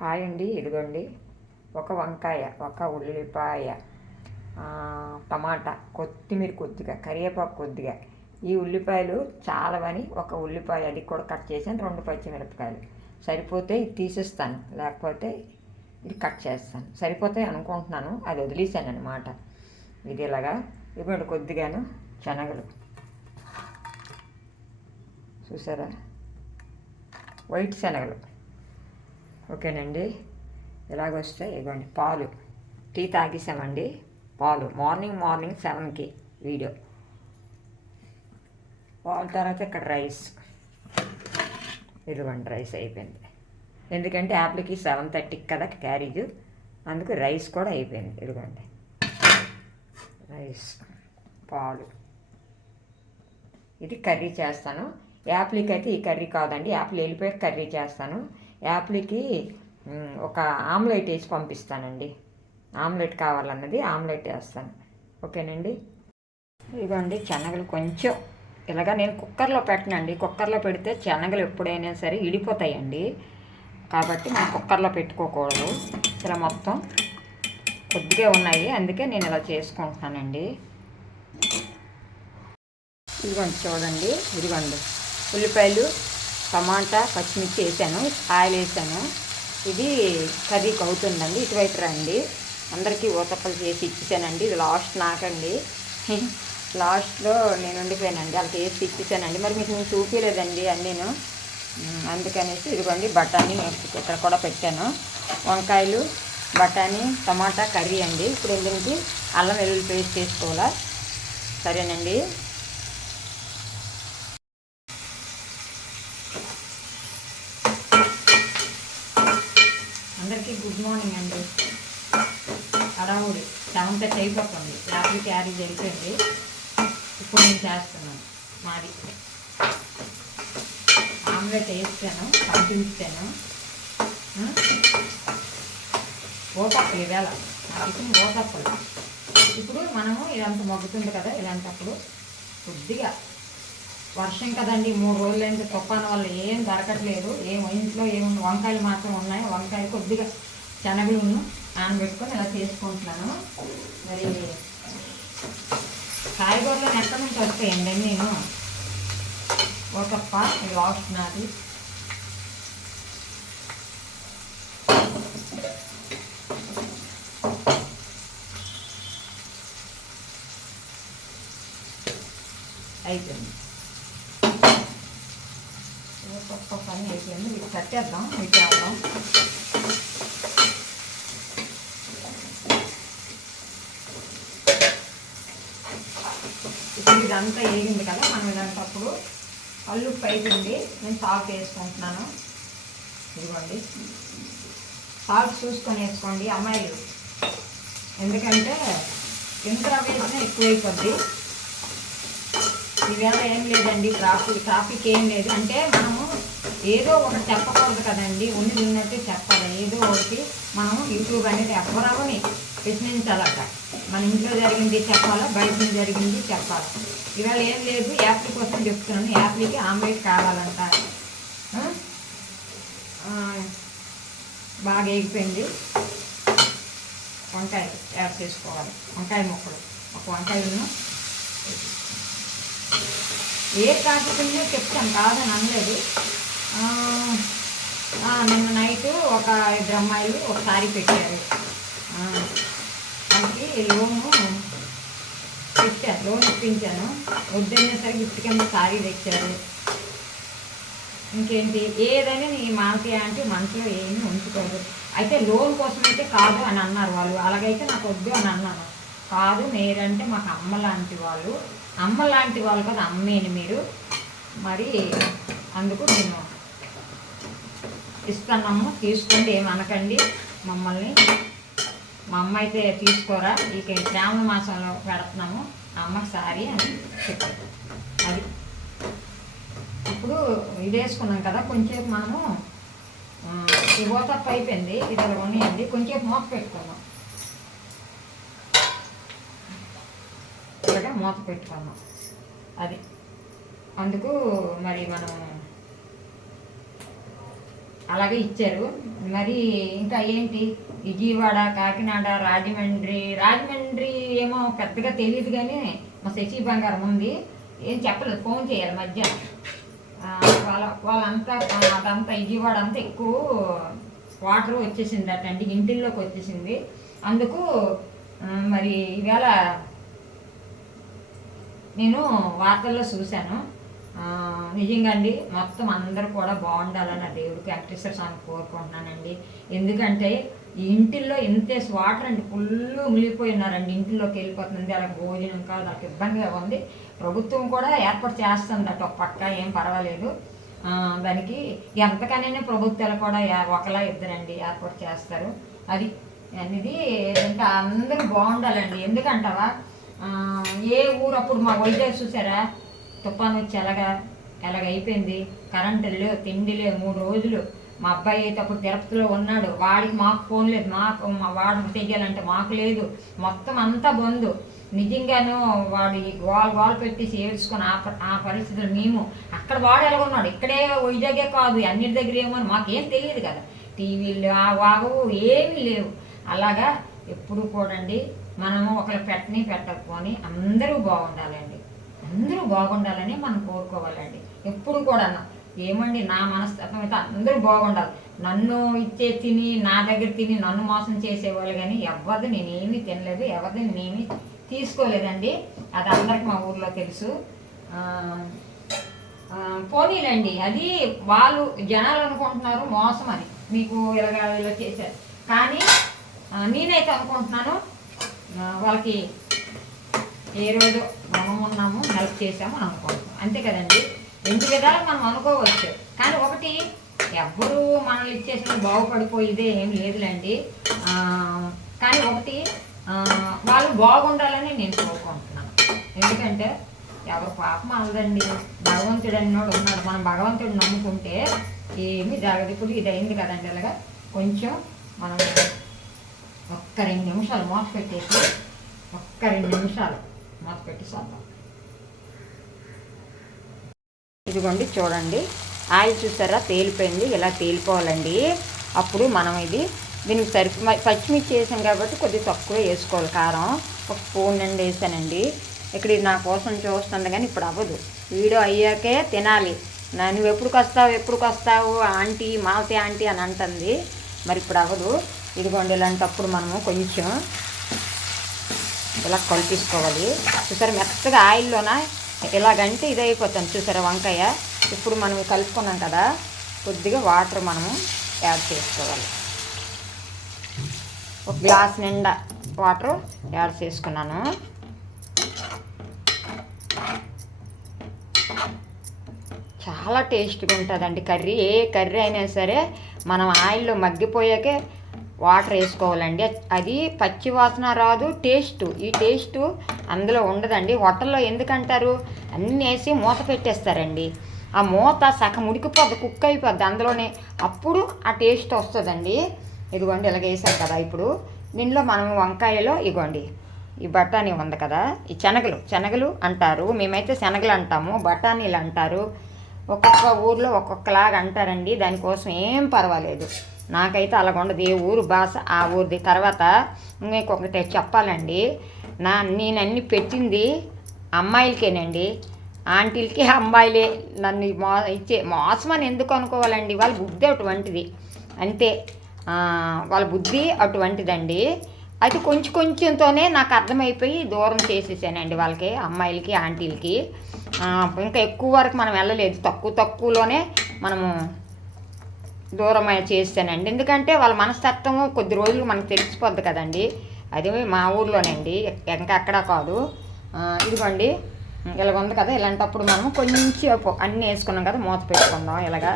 Hi అండి ఇదిగోండి. ఒక వంకాయ ఒక ఉల్లిపాయ టమాటా కొత్తిమీర కొద్దిగా కరివేపాకు కొద్దిగా. ఈ ఉల్లిపాయలు చాలవని ఒక ఉల్లిపాయ అది కూడా కట్ చేసాను రెండు పచ్చిమిరపకాయలు. సరిపోతే ఇది తీసేస్తాను లేకపోతే ఇది కట్ చేస్తాను. సరిపోతాయి అనుకుంటున్నాను అది వదిలేసాను అనమాట ఇది ఇలాగా ఇదిగోండి కొద్దిగాను శనగలు. చూసారా? వైట్ శనగలు. ఓకేనండి. ఇలాగొస్తాయి ఇవ్వండి పాలు. టీ తాగేసామండి. పాలు. మార్నింగ్ మార్నింగ్ సెవెన్కి వీడియో. పాలు తర్వాత ఇక్కడ రైస్. ఇదిగోండి రైస్ అయిపోయింది. ఎందుకంటే యాప్లకి సెవెన్ థర్టీకి కదా క్యారేజ్. అందుకు రైస్ కూడా అయిపోయింది. ఇదిగోండి. రైస్ పాలు. ఇది కర్రీ చేస్తాను. యాప్లీకి అయితే ఈ కర్రీ కాదండి. యాప్లు వెళ్ళిపోయాక కర్రీ చేస్తాను. యాప్లీకి ఒక ఆమ్లెట్ వేసి పంపిస్తానండి. ఆమ్లెట్ కావాలన్నది ఆమ్లెట్ వేస్తాను. ఓకేనండి? ఇదిగోండి శనగలు కొంచెం. ఇలాగా నేను కుక్కర్లో పెట్టనండి కుక్కర్లో పెడితే శనగలు ఎప్పుడైనా సరే ఇడిపోతాయండి. కాబట్టి మనం కుక్కర్లో పెట్టుకోకూడదు. ఇలా మొత్తం కొద్దిగా ఉన్నాయి. అందుకే నేను ఇలా చేసుకుంటున్నానండి. ఇదిగోండి చూడండి. ఇదిగోండి. ఉల్లిపాయలు టమాటా పచ్చిమిర్చి వేసాను ఆయిల్ వేసాను. ఇది కర్రీకి అవుతుందండి ఇటువైపు రండి. అందరికీ ఊతప్పలు చేసి ఇచ్చేసానండి. ఇది లాస్ట్ నాకండి. లాస్ట్లో నేను ఉండిపోయానండి. వాళ్ళకి వేసి ఇచ్చేసానండి. మరి మీకు నేను చూపించలేదండి అన్నీను. అందుకనేసి ఇదిగోండి బఠానీ ఇక్కడ కూడా పెట్టాను. వంకాయలు బఠానీ టమాటా కర్రీ అండి. ఇప్పుడు ఎందుకు అల్లం వెల్లుల్లి పేస్ట్ చేసుకోవాలా సరేనండి అందరికీ గుడ్ మార్నింగ్ అండి. అడవుడి సెవెన్ థర్టీ అయిపోతుంది. రాత్రి క్యారేజ్ అయిపోయింది ఇప్పుడు నేను చేస్తున్నాను. మాది. ఆమ్లెట్ వేస్తాను పంపించాను. ఓతప్పలు ఇవాళ. మా టిఫిన్ ఓతప్పలు ఇప్పుడు మనము ఇదంతా మగ్గుతుంది కదా ఇలాంటప్పుడు కొద్దిగా వర్షం కదండి మూడు రోజులైంది తుఫాను వల్ల ఏం దొరకట్లేదు. ఏం ఇంట్లో ఏముంది వంకాయలు మాత్రం ఉన్నాయి. వంకాయలు కొద్దిగా శనగలు నానబెట్టుకొని ఇలా చేసుకుంటున్నాను. మరి కాయగూరలు ఎక్కడి నుంచి వస్తాయండి నేను ఒకప్ప లాస్ట్ నాది. అయిపోయింది. ఒక్కొక్క పని అయిపోయింది. ఇది కట్టేద్దాం. ఇది చేద్దాం ఇప్పుడు ఇదంతా వేగింది కదా మనం ఇలాంటప్పుడు పళ్ళు పైకుండి నేను సాల్ట్ వేసుకుంటున్నాను. ఇదిగోండి. సాల్ట్ చూసుకొని వేసుకోండి అమ్మాయిలు. ఎందుకంటే ఎంత వేసినా ఎక్కువైపోద్ది. ఈవేళ ఏం లేదండి ట్రాఫిక్ ట్రాఫిక్ ఏం లేదు. అంటే మనము ఏదో ఒకటి చెప్పకూడదు కదండి ఉండి ఉన్నట్టు చెప్పాలి. ఏదో ఒకటి మనము యూట్యూబ్ అనేది ఎవరవని ప్రశ్నించాలట. మన ఇంట్లో జరిగింది చెప్పాలా బయట జరిగింది చెప్పాలి? ఇవాళ ఏం లేదు యాప్లీ కోసం చెప్తున్నాను. యాప్లీకి ఆమ్లెట్ కావాలంట. బాగా ఎగిపోయింది వంకాయ యాడ్ చేసుకోవాలి. వంకాయ మొక్కలు. ఒక వంకాయను ఏ కాకపోతే చెప్తాను కాదని అనలేదు. నిన్న నైట్ ఒక ఇద్దరు అమ్మాయిలు ఒక సారీ పెట్టారు దానికి లోము పెట్టాను లోన్ ఇప్పించాను వద్దనేసరికి గిఫ్ట్ కింద సారీ తెచ్చారు ఇంకేంటి ఏదైనా నీ మాలకి అంటే మనసులో ఏమీ ఉంచుకోదు అయితే లోన్ కోసం అయితే కాదు అని అన్నారు వాళ్ళు అలాగైతే నాకు వద్దు అని అన్నాను కాదు మీరంటే మాకు అమ్మ లాంటి వాళ్ళు అమ్మ లాంటి వాళ్ళు కదా అమ్మేని మీరు మరి అందుకు నేను ఇస్తానమ్మ తీసుకోండి ఏమనకండి మమ్మల్ని మా అమ్మ అయితే తీసుకోరా? ఇక శ్రావణ మాసంలో పెడుతున్నాము. అమ్మ సారీ అని చెప్పారు. అది. ఇప్పుడు ఇది వేసుకున్నాం కదా కొంచెం మనము ఈ ఓతప్ప అయిపోయింది ఇది అలా ఉన్నాయండి కొంచెం మూత పెట్టుకుందాం. ఇక్కడ మూత పెట్టుకుందాం. అది. అందుకు మరి మనం అలాగే ఇచ్చారు. మరి ఇంకా ఏంటి? విజయవాడ కాకినాడ రాజమండ్రి. రాజమండ్రి ఏమో పెద్దగా తెలియదు కానీ మా శశి బంగారం ఉంది. ఏం చెప్పలేదు ఫోన్ చేయాలి మధ్య. వాళ్ళ వాళ్ళంతా అదంతా విజయవాడ అంతా ఎక్కువ వాటర్ వచ్చేసింది అటండి ఇంటిల్లోకి వచ్చేసింది. అందుకు మరి ఈవేళ నేను వార్తల్లో చూశాను. నిజంగా అండి మొత్తం అందరూ కూడా బాగుండాలని ఆ దేవుడికి వెంకటేశ్వర స్వామి కోరుకుంటున్నానండి. ఎందుకంటే ఇంటిల్లో ఇంతే వాటర్ అండి ఫుల్ మిగిలిపోయినారండి. ఉన్నారండి ఇంటిలోకి వెళ్ళిపోతుంది అలా భోజనం కాదు నాకు ఇబ్బందిగా ఉంది. ప్రభుత్వం కూడా ఏర్పాటు చేస్తుంది అటు ఒక పక్క ఏం పర్వాలేదు. దానికి ఎంతకనైనా ప్రభుత్వాలు కూడా ఒకలా ఇద్దరండి ఏర్పాటు చేస్తారు. అది అనేది ఏంటంటే అందరూ బాగుండాలండి. ఎందుకంటావా? ఏ ఊరు అప్పుడు మా వైజాగ్ చూసారా? తుఫాను వచ్చి ఎలాగా ఎలాగైపోయింది కరెంటు లేవు తిండి లేవు మూడు రోజులు. మా అబ్బాయి అయితే అప్పుడు తిరుపతిలో ఉన్నాడు. వాడికి మాకు ఫోన్ లేదు. మాకు మా వాడికి మాకు లేదు. మొత్తం అంతా బంధు నిజంగాను వాడి వాల్ వాల్ పెట్టేసి ఏడ్చుకొని ఆ ప- ఆ పరిస్థితులు మేము అక్కడ వాడు ఎలాగొన్నాడు? ఇక్కడే వైజాగే కాదు. అన్నిటి దగ్గర ఏమో అని మాకేం తెలియదు కదా. టీవీలు ఆ వాగవు ఏమీ లేవు. అలాగా ఎప్పుడు కూడండి మనము ఒకరు పెట్టని పెట్టకపోని అందరూ బాగుండాలండి. అందరూ బాగుండాలని మనం కోరుకోవాలండి. ఎప్పుడు కూడా ఏమండి నా మనస్తత్వం అయితే అందరూ బాగుండాలి. నన్ను ఇచ్చే తిని నా దగ్గర తిని నన్ను మోసం చేసేవాళ్ళు కానీ ఎవరిది నేనేమీ తినలేదు ఎవరిది నేనేమి తీసుకోలేదండి. అది అందరికి మా ఊర్లో తెలుసు. పోనీలండి. అది వాళ్ళు జనాలు అనుకుంటున్నారు మోసం అని. మీకు ఇలాగ ఇలా చేశారు. కానీ నేనైతే అనుకుంటున్నాను వాళ్ళకి ఏ రోజు మనం ఉన్నాము హెల్ప్ చేసాము అని అనుకుంటున్నాం అంతే కదండి? రెండు విధాలు మనం అనుకోవచ్చు. కానీ ఒకటి ఎవ్వరూ మనల్ని ఇచ్చేసిన బాగుపడిపోయేదే ఏం లేదులేండి. కానీ ఒకటి వాళ్ళు బాగుండాలని నేను కోరుకుంటున్నాను. ఎందుకంటే ఎవరు పాపం అనదండి. భగవంతుడు అన్నోడు ఉన్నాడు. మనం భగవంతుడు నమ్ముకుంటే ఏమి జరగదు. ఇప్పుడు ఇది అయింది కదండి అలాగా కొంచెం మనం ఒక్క రెండు నిమిషాలు మూత పెట్టేసి ఒక్క రెండు నిమిషాలు మూత పెట్టి చూద్దాం ఇదిగోండి చూడండి. ఆయిల్ చూసారా? తేలిపోయింది. ఇలా తేలిపోవాలండి? అప్పుడు మనం ఇది దీనికి సరి పచ్చిమిర్చి వేసాం కాబట్టి కొద్దిగా తక్కువ వేసుకోవాలి. కారం ఒక స్పూన్ నుండి వేసానండి. ఇక్కడ ఇది నా కోసం చూస్తుంది కానీ ఇప్పుడు అవ్వదు. వీడియో అయ్యాకే తినాలి. నా నువ్వు ఎప్పుడుకి వస్తావు ఎప్పుడుకి వస్తావు ఆంటీ మావతి ఆంటీ అని అంటుంది. మరి ఇప్పుడు అవ్వదు. ఇదిగోండి ఇలాంటప్పుడు మనము కొంచెం ఇలా కలిపేసుకోవాలి చూసారా? మెత్తగా ఆయిల్లోన ఇలాగంటే ఇది అయిపోతుంది చూసారా వంకాయ? ఇప్పుడు మనం కలుపుకున్నాం కదా కొద్దిగా వాటర్ మనము యాడ్ చేసుకోవాలి. ఒక గ్లాస్ నిండా వాటర్ యాడ్ చేసుకున్నాను. చాలా టేస్ట్గా ఉంటుందండి కర్రీ. ఏ కర్రీ అయినా సరే మనం ఆయిల్లో మగ్గిపోయాకే వాటర్ వేసుకోవాలండి. అది పచ్చి వాసన రాదు టేస్ట్. ఈ టేస్ట్ అందులో ఉండదండి. హోటల్లో ఎందుకంటారు? అన్నీ వేసి మూత పెట్టేస్తారండి. ఆ మూత సగం ఉడికిపోద్ది కుక్ అయిపోద్ది. అందులోనే అప్పుడు ఆ టేస్ట్ వస్తుందండి. ఇదిగోండి ఇలాగ వేసాం కదా ఇప్పుడు. దీనిలో మనం వంకాయలో ఇగోండి ఈ బఠానీ ఉంది కదా ఈ శనగలు శనగలు అంటారు. మేమైతే శనగలు అంటాము బఠానీలు అంటారు. ఒక్కొక్క ఊర్లో ఒక్కొక్కలాగా అంటారండి. దానికోసం ఏం పర్వాలేదు. నాకైతే అలాగ ఉండదు ఏ ఊరు భాష ఆ ఊరిది. తర్వాత ఇంకొకటి చెప్పాలండి. నా నేనన్నీ పెట్టింది అమ్మాయిలకేనండి. ఆంటీలకి అమ్మాయిలే నన్ను మో ఇచ్చే మోసం అని ఎందుకు అనుకోవాలండి? వాళ్ళ బుద్ధి అటువంటిది. అంతే. వాళ్ళ బుద్ధి అటువంటిదండి. అయితే కొంచెం కొంచెంతోనే నాకు అర్థమైపోయి దూరం చేసేసానండి వాళ్ళకి అమ్మాయిలకి ఆంటీలకి. ఇంకా ఎక్కువ వరకు మనం వెళ్ళలేదు. తక్కువ తక్కువలోనే మనము దూరం చేస్తానండి ఎందుకంటే వాళ్ళ మనస్తత్వము కొద్ది రోజులు మనకు తెలిసిపోద్ది కదండి. అది మా ఊర్లోనండి ఇంకా అక్కడ కాదు. ఇదిగోండి ఇలాగ ఉంది కదా ఇలాంటప్పుడు మనం కొంచెం అన్నీ వేసుకున్నాం కదా మూత పెట్టుకుందాం ఇలాగా.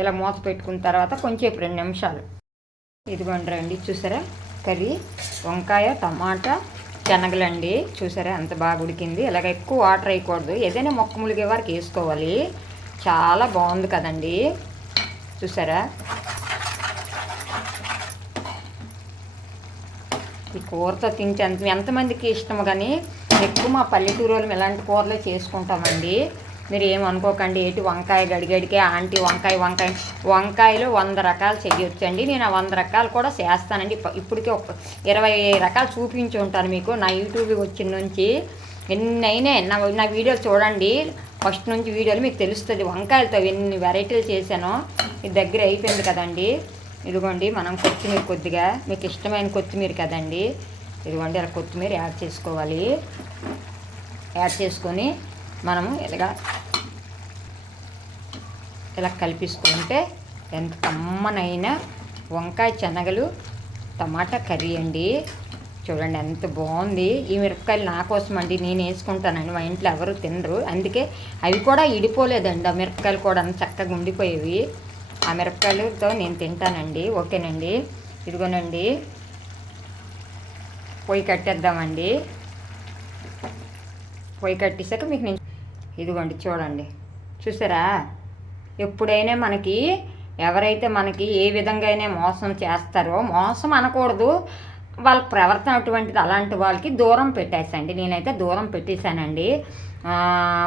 ఇలా మూత పెట్టుకున్న తర్వాత కొంచెం రెండు నిమిషాలు. ఇదిగోండి రండి చూసారా? కర్రీ వంకాయ టమాటా శనగలండి. చూసారా? ఎంత బాగా ఉడికింది. ఇలాగ ఎక్కువ వాటర్ వేయకూడదు. ఏదైనా మొక్క ములిగే వరకు వేసుకోవాలి. చాలా బాగుంది కదండి. చూసారా? ఈ కూరతో తింటే ఎంతమందికి ఇష్టం కానీ ఎక్కువ మా పల్లెటూరు వాళ్ళం ఇలాంటి కూరలే చేసుకుంటామండి. మీరు ఏమనుకోకండి ఏటి వంకాయ గడిగడికే ఆంటీ వంకాయ వంకాయ వంకాయలు వంద రకాలు చేయొచ్చండి నేను ఆ వంద రకాలు కూడా చేస్తానండి. ఇప్పటికే ఒక ఇరవై రకాలు చూపించి ఉంటాను మీకు. నా యూట్యూబ్ వచ్చిన నుంచి ఎన్నైనా నా నా వీడియోలు చూడండి. ఫస్ట్ నుంచి వీడియోలు మీకు తెలుస్తుంది. వంకాయలతో ఎన్ని వెరైటీలు చేశానో. ఇది దగ్గర అయిపోయింది కదండి. ఇదిగోండి మనం కొత్తిమీర కొద్దిగా మీకు ఇష్టమైన కొత్తిమీర కదండి. ఇదిగోండి ఇలా కొత్తిమీర యాడ్ చేసుకోవాలి. యాడ్ చేసుకొని మనము ఇలాగా ఇలా కలిపిస్తుంటే ఎంత కమ్మనైన వంకాయ శనగలు టమాటా కర్రీ అండి. చూడండి ఎంత బాగుంది. ఈ మిరపకాయలు నా కోసం అండి నేను వేసుకుంటానండి. మా ఇంట్లో ఎవరు తినరు. అందుకే అవి కూడా ఇడిపోలేదండి. ఆ మిరపకాయలు కూడా అంత చక్కగా ఉండిపోయేవి. ఆ మిరపకాయలతో నేను తింటానండి. ఓకేనండి. ఇదిగోనండి. పొయ్యి కట్టేద్దామండి. పొయ్యి కట్టేసాక మీకు నేను ఇదిగోండి చూడండి. చూసారా? ఎప్పుడైనా మనకి ఎవరైతే మనకి ఏ విధంగా అయినా మోసం చేస్తారో మోసం అనకూడదు. వాళ్ళ ప్రవర్తన అటువంటిది అలాంటి వాళ్ళకి దూరం పెట్టేసండి. నేనైతే దూరం పెట్టేశానండి.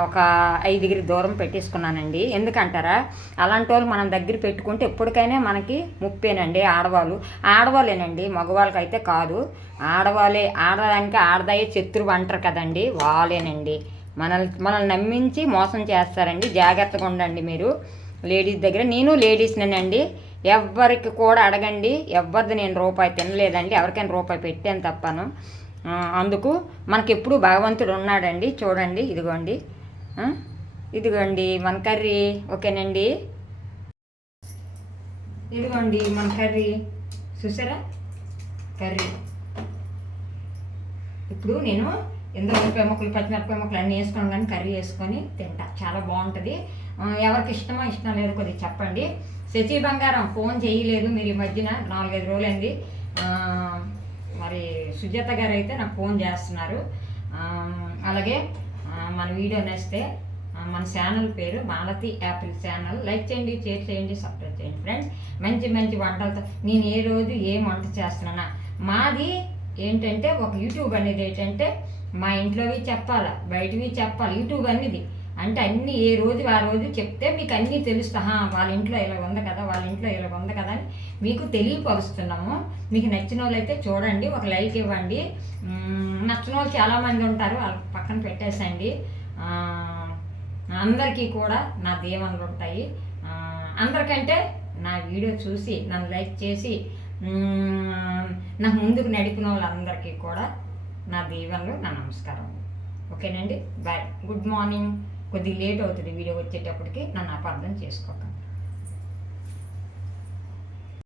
ఒక ఐదుగురి దూరం పెట్టేసుకున్నానండి. ఎందుకంటారా? అలాంటి వాళ్ళు మనం దగ్గర పెట్టుకుంటే ఎప్పటికైనా మనకి ముప్పేనండి ఆడవాళ్ళు. ఆడవాళ్ళేనండి మగవాళ్ళకి అయితే కాదు. ఆడవాళ్ళే ఆడదానికి ఆడదాయే శత్రువు అంటారు కదండి. వాళ్ళేనండి. మనల్ని మనల్ని నమ్మించి మోసం చేస్తారండి. జాగ్రత్తగా ఉండండి మీరు. లేడీస్ దగ్గర నేను లేడీస్నేనండి. ఎవ్వరికి కూడా అడగండి. ఎవరిది నేను రూపాయి తినలేదండి. ఎవరికైనా రూపాయి పెట్టాను తప్పను. అందుకు మనకి ఎప్పుడు భగవంతుడు ఉన్నాడండి. చూడండి ఇదిగోండి. ఇదిగోండి మన కర్రీ. ఓకేనండి. ఇదిగోండి మన కర్రీ. చూసారా? కర్రీ. ఇప్పుడు నేను ఎందుకు మిరపకాయ ముక్కలు పచ్చిమిరపకాయ ముక్కలు అన్నీ వేసుకొని కానీ కర్రీ వేసుకొని తింటా. చాలా బాగుంటుంది. ఎవరికి ఇష్టమో ఇష్టం లేదు కొద్దిగా చెప్పండి. శశి బంగారం ఫోన్ చేయలేదు మీరు ఈ మధ్యన నాలుగైదు రోజులైంది. మరి సుజాత గారు అయితే నాకు ఫోన్ చేస్తున్నారు. అలాగే మన వీడియో నచ్చితే మన ఛానల్ పేరు మాలతి యాపిల్ ఛానల్. లైక్ చేయండి షేర్ చేయండి సబ్స్క్రైబ్ చేయండి ఫ్రెండ్స్. మంచి మంచి వంటలతో నేను ఏ రోజు ఏం వంట చేస్తున్నానా? మాది ఏంటంటే ఒక యూట్యూబ్ అనేది ఏంటంటే మా ఇంట్లోవి చెప్పాలా బయటవి చెప్పాలి యూట్యూబ్ అనేది అంటే అన్ని ఏ రోజు ఆ రోజు చెప్తే మీకు అన్నీ తెలుస్తా. వాళ్ళ ఇంట్లో ఇలా ఉంది కదా వాళ్ళ ఇంట్లో ఇలా ఉంది కదా అని మీకు తెలియపరుస్తున్నాము. మీకు నచ్చిన వాళ్ళు అయితే చూడండి ఒక లైక్ ఇవ్వండి. నచ్చిన వాళ్ళు చాలామంది ఉంటారు వాళ్ళ పక్కన పెట్టేసండి. అందరికీ కూడా నా దీవెనలు ఉంటాయి. అందరికంటే నా వీడియో చూసి నన్ను లైక్ చేసి నాకు ముందుకు నడిపిన వాళ్ళందరికీ కూడా నా దీవెనలు నా నమస్కారం ఓకేనండి? బాయ్. Good morning. కొద్దిగా లేట్ అవుతుంది వీడియో వచ్చేటప్పటికి నన్ను అపార్థం చేసుకోక.